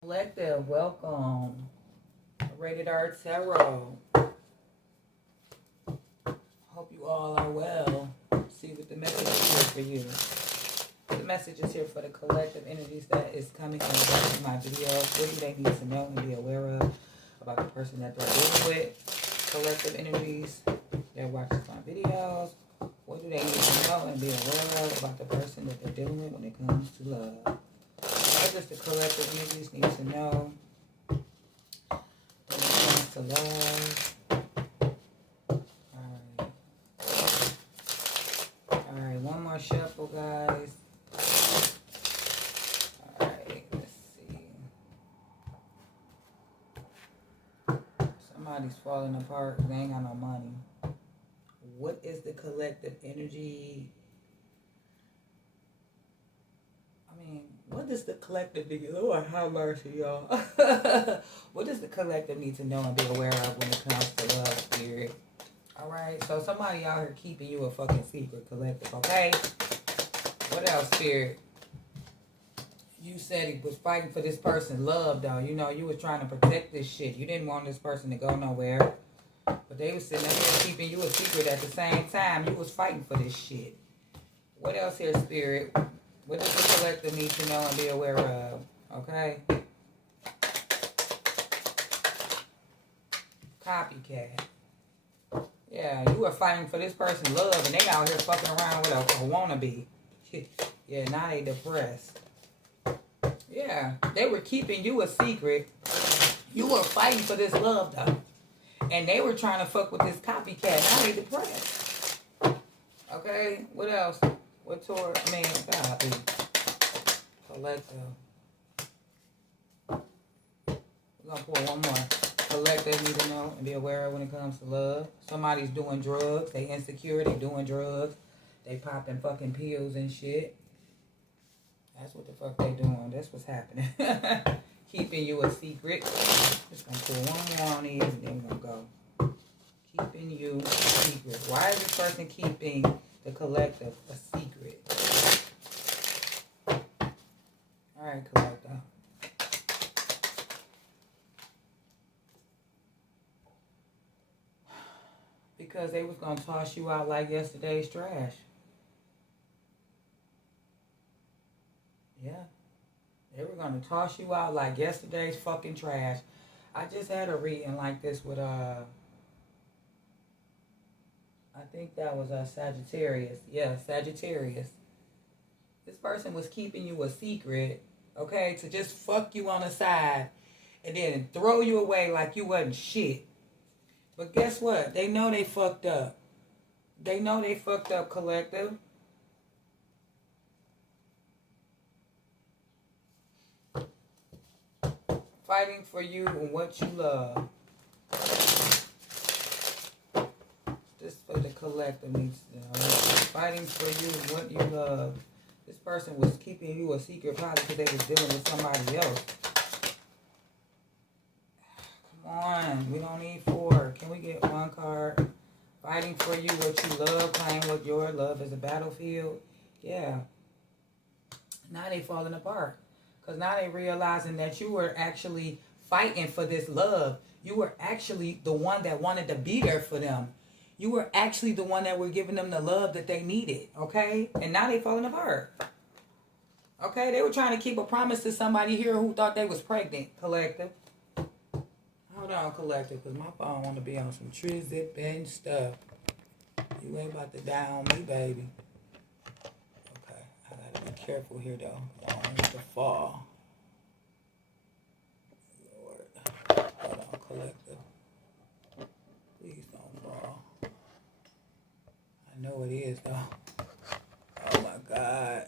Collective, welcome. Rated R Tarot. Hope you all are well. See what the message is here for you. The message is here for the collective energies that is coming and watching my videos. What do they need to know and be aware of about the person that they're dealing with? Collective energies that watches my videos. What do they need to know and be aware of about the person that they're dealing with when it comes to love? What does the collective energies need to know when it comes to love? Alright, one more shuffle, guys. Alright, let's see. Somebody's falling apart because they ain't got no money. What is the collective energy? What does the collective need? Lord have mercy, y'all. What does the collective need to know and be aware of when it comes to love, spirit? Alright, so somebody out here keeping you a fucking secret, collective, okay? What else, spirit? You said he was fighting for this person's love, though. You know, you was trying to protect this shit. You didn't want this person to go nowhere. But they was sitting up here keeping you a secret at the same time. You was fighting for this shit. What else here, spirit? What does the collective need to know and be aware of? Okay? Copycat. Yeah, you were fighting for this person's love and they out here fucking around with a wannabe. Yeah, now they depressed. Yeah, they were keeping you a secret. You were fighting for this love, though. And they were trying to fuck with this copycat. Now they depressed. Okay, what else? What tour? I mean, God, collective. We're going to pull one more. Collective need to know and be aware of when it comes to love. Somebody's doing drugs. They insecure. They doing drugs. They popping fucking pills and shit. That's what the fuck they doing. That's what's happening. Keeping you a secret. Just going to pull one more on these and then we're going to go. Keeping you a secret. Why is this person keeping the collective a secret? Alright, collective. Because they was going to toss you out like yesterday's trash. Yeah. They were going to toss you out like yesterday's fucking trash. I just had a reading like this with, I think that was Sagittarius. Yeah, Sagittarius. This person was keeping you a secret, okay, to just fuck you on the side and then throw you away like you wasn't shit. But guess what? They know they fucked up. They know they fucked up, collective. Fighting for you and what you love. This for the collective needs to know. Fighting for you and what you love. This person was keeping you a secret probably because they was dealing with somebody else. Come on. We don't need 4. Can we get 1 card? Fighting for you what you love. Playing with your love as a battlefield. Yeah. Now they falling apart. Because now they realizing that you were actually fighting for this love. You were actually the one that wanted to be there for them. You were actually the one that were giving them the love that they needed. Okay? And now they falling apart. Okay? They were trying to keep a promise to somebody here who thought they was pregnant. Collective. Hold on, collective. Because my phone want to be on some trizip and stuff. You ain't about to die on me, baby. I gotta be careful here, though. I don't want to fall. Lord. Hold on, collective. Please don't fall. I know it is, though. Oh, my God.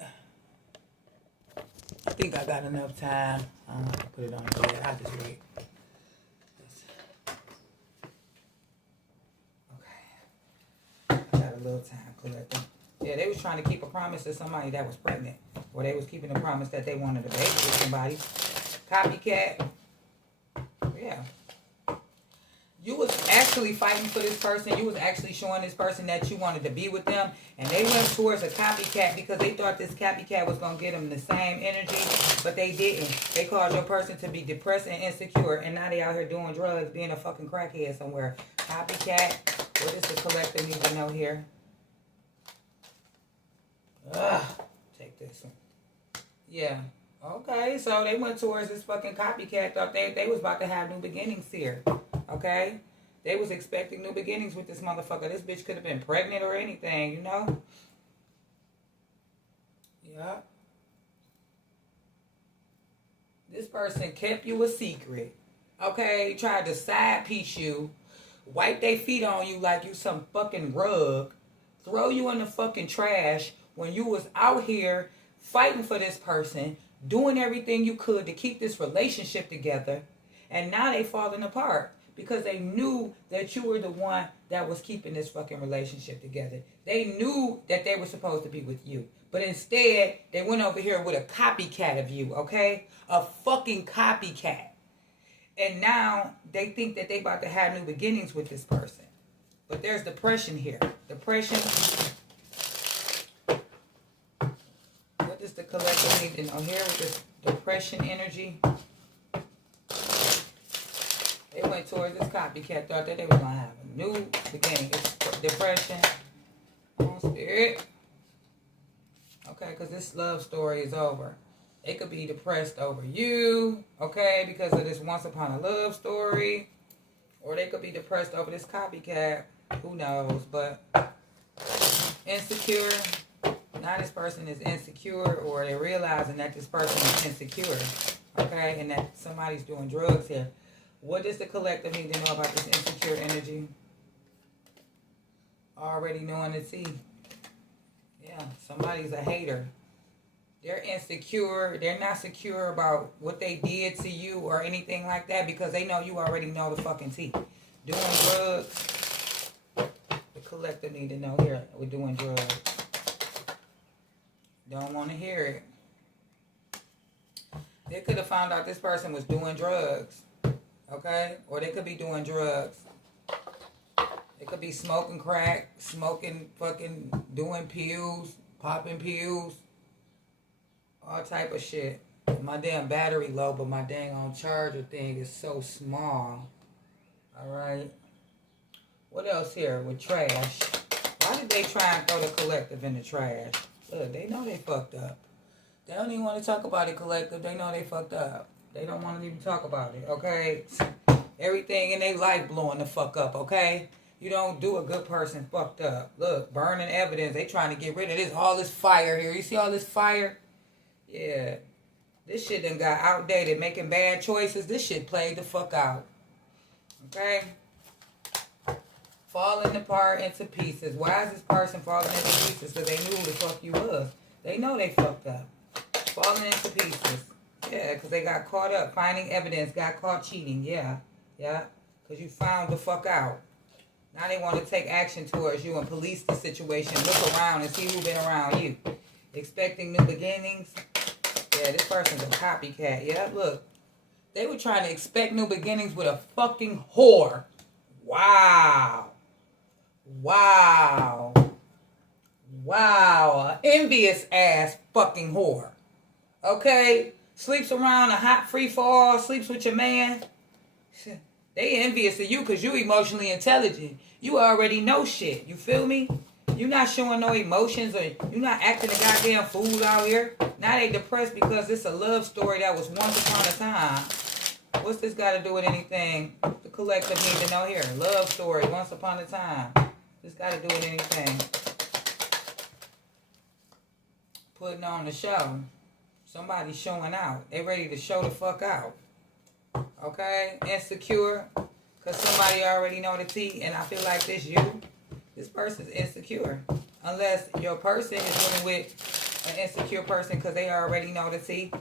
I think I got enough time. I don't have to put it on the bed. I'll just wait. Okay. I got a little time, collective. Yeah, they was trying to keep a promise to somebody that was pregnant. Or they was keeping a promise that they wanted a baby with somebody. Copycat. Yeah. You was actually fighting for this person. You was actually showing this person that you wanted to be with them. And they went towards a copycat because they thought this copycat was going to get them the same energy. But they didn't. They caused your person to be depressed and insecure. And now they out here doing drugs, being a fucking crackhead somewhere. Copycat. What does the collective need to know here? Take this one. Yeah. Okay, so they went towards this fucking copycat. Thought they was about to have new beginnings here. Okay? They was expecting new beginnings with this motherfucker. This bitch could have been pregnant or anything, you know? Yeah. This person kept you a secret. Okay? Tried to side piece you. Wipe their feet on you like you some fucking rug. Throw you in the fucking trash when you was out here fighting for this person. Doing everything you could to keep this relationship together. And now they falling apart. Because they knew that you were the one that was keeping this fucking relationship together. They knew that they were supposed to be with you. But instead, they went over here with a copycat of you, okay? A fucking copycat. And now, they think that they about to have new beginnings with this person. But there's depression here. Depression. What does the collective need to know here with this depression energy? They went towards this copycat, thought that they were going to have a new beginning. It's depression. On spirit. Okay, because this love story is over. They could be depressed over you, okay, because of this once upon a love story. Or they could be depressed over this copycat. Who knows, but insecure. Now this person is insecure, or they're realizing that this person is insecure, okay, and that somebody's doing drugs here. What does the collective need to know about this insecure energy? Already knowing the T. Yeah, somebody's a hater. They're insecure. They're not secure about what they did to you or anything like that because they know you already know the fucking T. Doing drugs. The collective need to know here. We're doing drugs. Don't want to hear it. They could have found out this person was doing drugs. Okay? Or they could be doing drugs. They could be smoking crack, smoking fucking, doing pills, popping pills. All type of shit. My damn battery low, but my dang on charger thing is so small. Alright. What else here with trash? Why did they try and throw the collective in the trash? Look, they know they fucked up. They don't even want to talk about it, collective. They know they fucked up. They don't want to even talk about it, okay? Everything in their life blowing the fuck up, okay? You don't do a good person fucked up. Look, burning evidence. They trying to get rid of this, all this fire here. You see all this fire? Yeah. This shit done got outdated. Making bad choices. This shit played the fuck out. Okay? Falling apart into pieces. Why is this person falling into pieces? Because they knew who the fuck you was. They know they fucked up. Falling into pieces. Yeah, because they got caught up. Finding evidence. Got caught cheating. Yeah. Yeah. Because you found the fuck out. Now they want to take action towards you and police the situation. Look around and see who been around you. Expecting new beginnings. Yeah, this person's a copycat. Yeah, look. They were trying to expect new beginnings with a fucking whore. Wow. Wow. Wow. Envious ass fucking whore. Okay? Sleeps around a hot free fall. Sleeps with your man. They envious of you because you emotionally intelligent. You already know shit. You feel me? You not showing no emotions or you not acting a goddamn fool out here. Now they depressed because it's a love story that was once upon a time. What's this got to do with anything? The collective need to know here. Love story, once upon a time. This got to do with anything. Putting on the show. Somebody's showing out. They ready to show the fuck out. Okay? Insecure. Because somebody already know the T. And I feel like this person's insecure. Unless your person is dealing with an insecure person because they already know the T.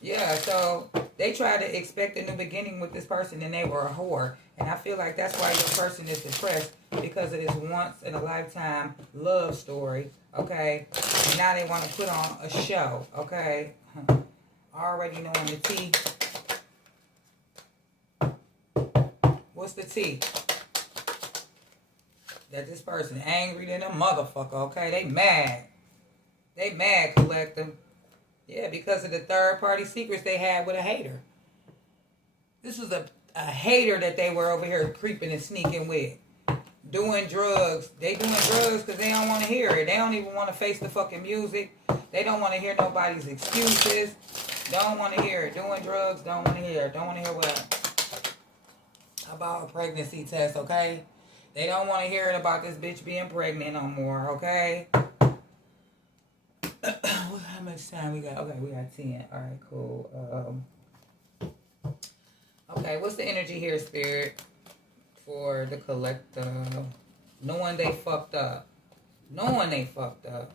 Yeah, so they try to expect a new beginning with this person and they were a whore. And I feel like that's why your person is depressed because of this once in a lifetime love story. Okay? And now they want to put on a show. Okay? Already knowing the T. What's the T? That this person angry than a motherfucker, okay? They mad. They mad, collective. Yeah, because of the third-party secrets they had with a hater. This was a hater that they were over here creeping and sneaking with. Doing drugs. They doing drugs because they don't want to hear it. They don't even want to face the fucking music. They don't want to hear nobody's excuses. Don't want to hear it. Doing drugs, don't want to hear it. Don't want to hear what? About a pregnancy test, okay? They don't want to hear it about this bitch being pregnant no more, okay? How much time we got? Okay, we got 10. All right, cool. Okay, what's the energy here, Spirit, for the collective? Knowing they fucked up. Knowing they fucked up.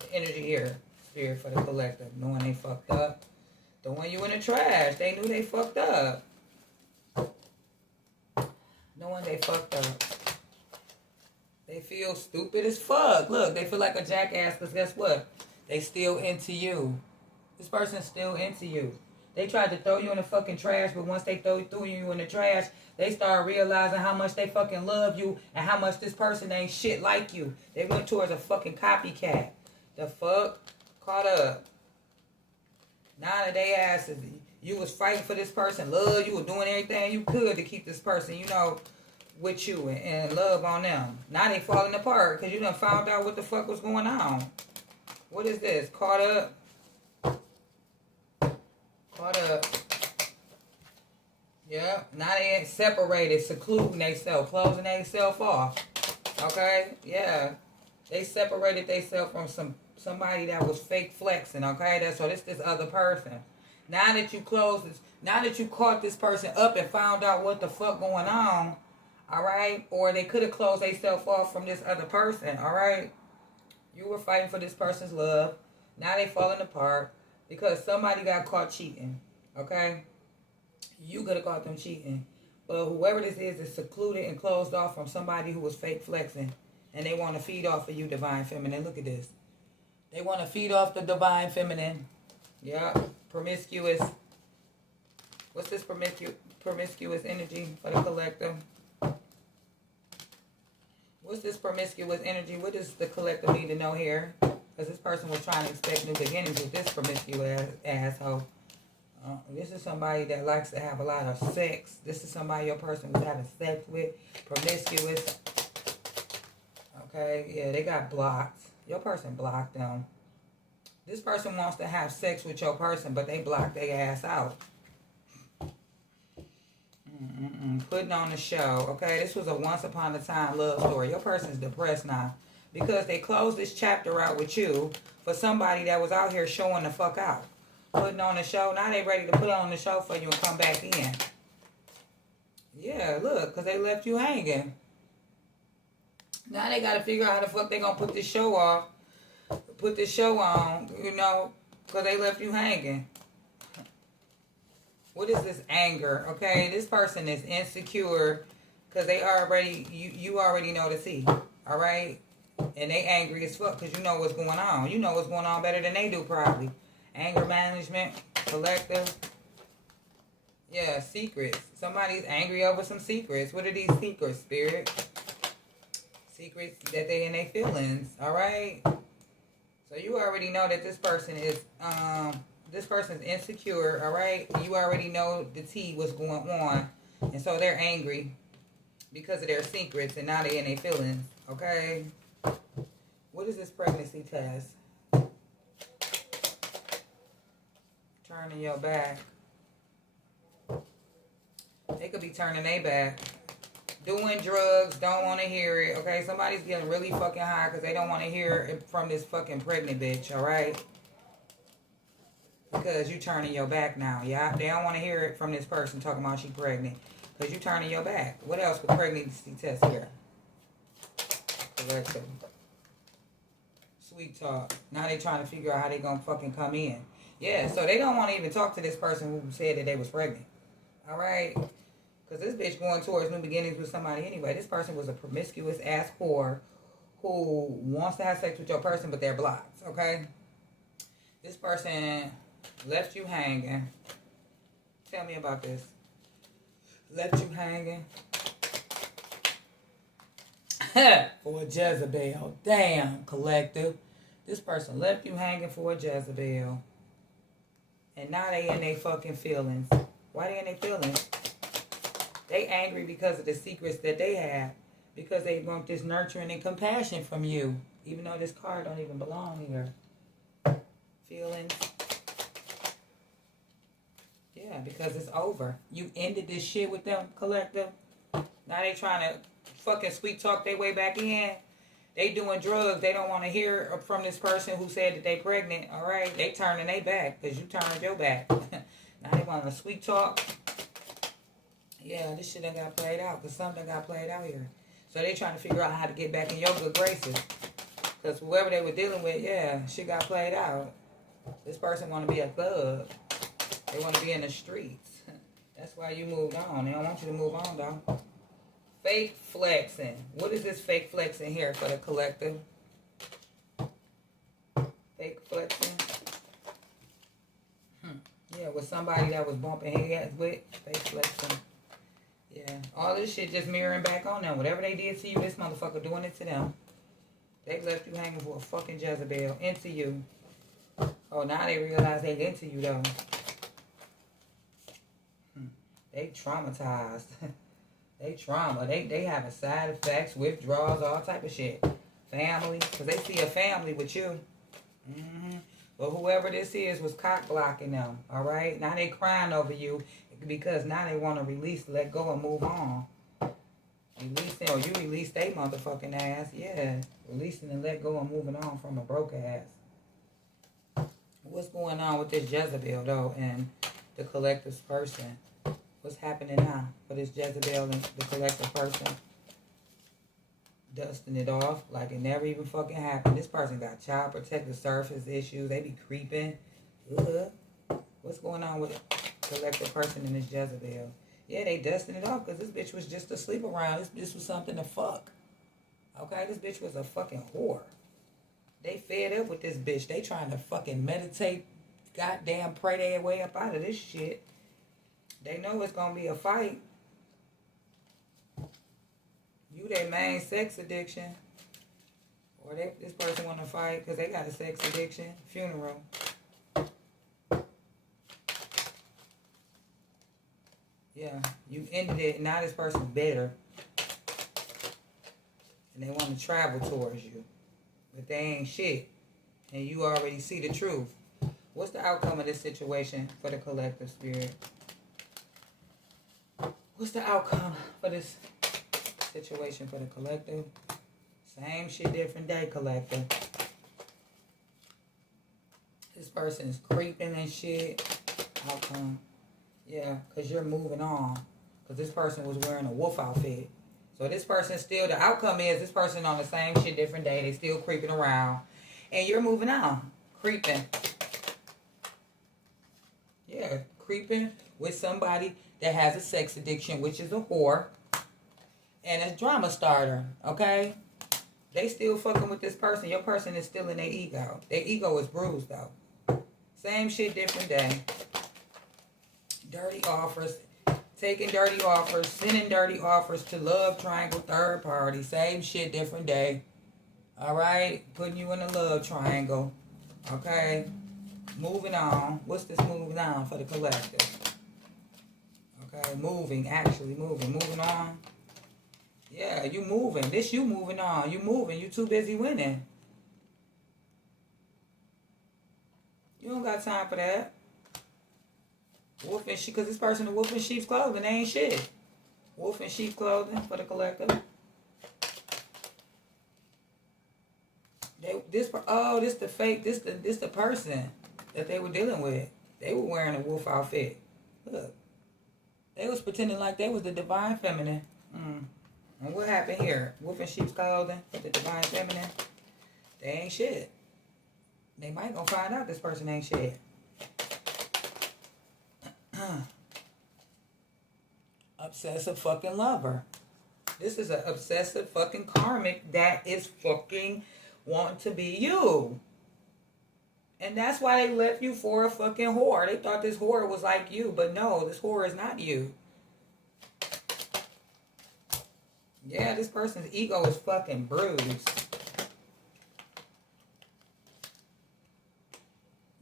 The energy here, Spirit, for the collective. Knowing they fucked up. Throwing you in the trash. They knew they fucked up. Knowing they fucked up. They feel stupid as fuck. Look, they feel like a jackass because guess what? They still into you. This person's still into you. They tried to throw you in the fucking trash, but once they threw you in the trash, they started realizing how much they fucking love you and how much this person ain't shit like you. They went towards a fucking copycat. The fuck? Caught up. Now that they asses, you was fighting for this person, love, you were doing everything you could to keep this person, you know, with you and love on them. Now they falling apart because you done found out what the fuck was going on. What is this? Caught up. Caught up. Yeah. Now they ain't separated, secluding themselves, closing themselves off. Okay? Yeah. They separated themselves from somebody that was fake flexing. Okay? So this other person. Now that you caught this person up and found out what the fuck going on, all right? Or they could have closed themselves off from this other person, all right? You were fighting for this person's love. Now they falling apart because somebody got caught cheating, okay? You could have caught them cheating. But whoever this is secluded and closed off from somebody who was fake flexing. And they want to feed off of you, Divine Feminine. Look at this. They want to feed off the Divine Feminine. Yeah, promiscuous. What's this promiscuous energy for the collective? What's this promiscuous energy? What does the collective need to know here? Because this person was trying to expect new beginnings with this promiscuous asshole. This is somebody that likes to have a lot of sex. This is somebody your person was having sex with. Promiscuous. Okay, yeah, they got blocked. Your person blocked them. This person wants to have sex with your person, but they blocked their ass out. Putting on the show. Okay, this was a once upon a time love story. Your person's depressed now because they closed this chapter out with you for somebody that was out here showing the fuck out. Putting on the show. Now they ready to put on the show for you and come back in. Yeah, look, because they left you hanging. Now they got to figure out how the fuck they going to put this show off. Put this show on, you know, because they left you hanging. What is this anger? Okay, this person is insecure because they already, you already know the T. All right? And they angry as fuck because you know what's going on. You know what's going on better than they do probably. Anger management, collective. Yeah, secrets. Somebody's angry over some secrets. What are these secrets, Spirit? Secrets that they in their feelings. All right? So you already know that this person is, this person's insecure, all right? You already know the tea was going on. And so they're angry because of their secrets and now they're in their feelings, okay? What is this pregnancy test? Turning your back. They could be turning their back. Doing drugs, don't want to hear it, okay? Somebody's getting really fucking high because they don't want to hear it from this fucking pregnant bitch, all right? Because you turning your back now, yeah? They don't want to hear it from this person talking about she pregnant because you turning your back. What else with pregnancy test here? Collective. Sweet talk. Now they trying to figure out how they gonna fucking come in. Yeah, so they don't want to even talk to this person who said that they was pregnant, all right? Because this bitch going towards new beginnings with somebody anyway. This person was a promiscuous ass whore who wants to have sex with your person, but they're blocked, okay? This person left you hanging. Tell me about this. Left you hanging. For a Jezebel. Damn, collective. This person left you hanging for a Jezebel. And now they in their fucking feelings. Why they in their feelings? They angry because of the secrets that they have. Because they want this nurturing and compassion from you. Even though this card don't even belong here. Feelings. Yeah, because it's over. You ended this shit with them, collective. Now they trying to fucking sweet talk their way back in. They doing drugs. They don't want to hear from this person who said that they pregnant. All right, they turning their back because you turned your back. Now they want to sweet talk. Yeah, this shit done got played out because something got played out here. So they trying to figure out how to get back in your good graces. Because whoever they were dealing with, yeah, shit got played out. This person want to be a thug. They want to be in the streets. That's why you moved on. They don't want you to move on, though. Fake flexing. What is this fake flexing here for the collective? Fake flexing. Yeah, with somebody that was bumping heads with. Fake flexing. Yeah. All this shit just mirroring back on them. Whatever they did to you, this motherfucker doing it to them. They left you hanging for a fucking Jezebel. Into you. Oh, now they realize they into you, though. They traumatized. They trauma. They having side effects, withdrawals, all type of shit. Family. Because they see a family with you. But whoever this is was cock blocking them. Alright? Now they crying over you. Because now they want to release, let go, and move on. Releasing, or you release they motherfucking ass. Yeah. Releasing and let go and moving on from a broke ass. What's going on with this Jezebel, though, and the collective person? What's happening now for this Jezebel and the collective person? Dusting it off like it never even fucking happened. This person got child protective service issues. They be creeping. What's going on with the collective person and this Jezebel? Yeah, they dusting it off because this bitch was just to sleep around. This was something to fuck. Okay, this bitch was a fucking whore. They fed up with this bitch. They trying to fucking meditate, goddamn pray their way up out of this shit. They know it's going to be a fight. You their main sex addiction. Or this person want to fight because they got a sex addiction. Funeral. Yeah, you ended it. Now this person's bitter. And they want to travel towards you. But they ain't shit. And you already see the truth. What's the outcome of this situation for the collective spirit? What's the outcome for this situation for the collective? Same shit, different day, collective. This person is creeping and shit. Outcome. Yeah, because you're moving on. Because this person was wearing a wolf outfit. So this person still, the outcome is this person on the same shit, different day. They still creeping around. And you're moving on. Creeping. Yeah, creeping with somebody that has a sex addiction, which is a whore, and a drama starter, okay? They still fucking with this person. Your person is still in their ego. Their ego is bruised, though. Same shit, different day. Dirty offers. Taking dirty offers. Sending dirty offers to love triangle third party. Same shit, different day. Alright? Putting you in a love triangle. Okay? Moving on. What's this moving on for the collective? Okay, moving, actually moving. Moving on. Yeah, you moving. This you moving on. You moving. You too busy winning. You don't got time for that. Wolf in sheep, because this person is wolf in sheep's clothing. They ain't shit. Wolf in sheep's clothing for the collective. This the fake. This the person that they were dealing with. They were wearing a wolf outfit. Look. They was pretending like they was the divine feminine. And what happened here? Wolf in sheep's clothing with the divine feminine. They ain't shit. They might gonna find out this person ain't shit. Obsessive fucking lover. This is an obsessive fucking karmic that is fucking wanting to be you. And that's why they left you for a fucking whore. They thought this whore was like you, but no, this whore is not you. Yeah, this person's ego is fucking bruised.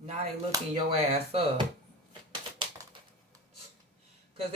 Now they looking your ass up. Because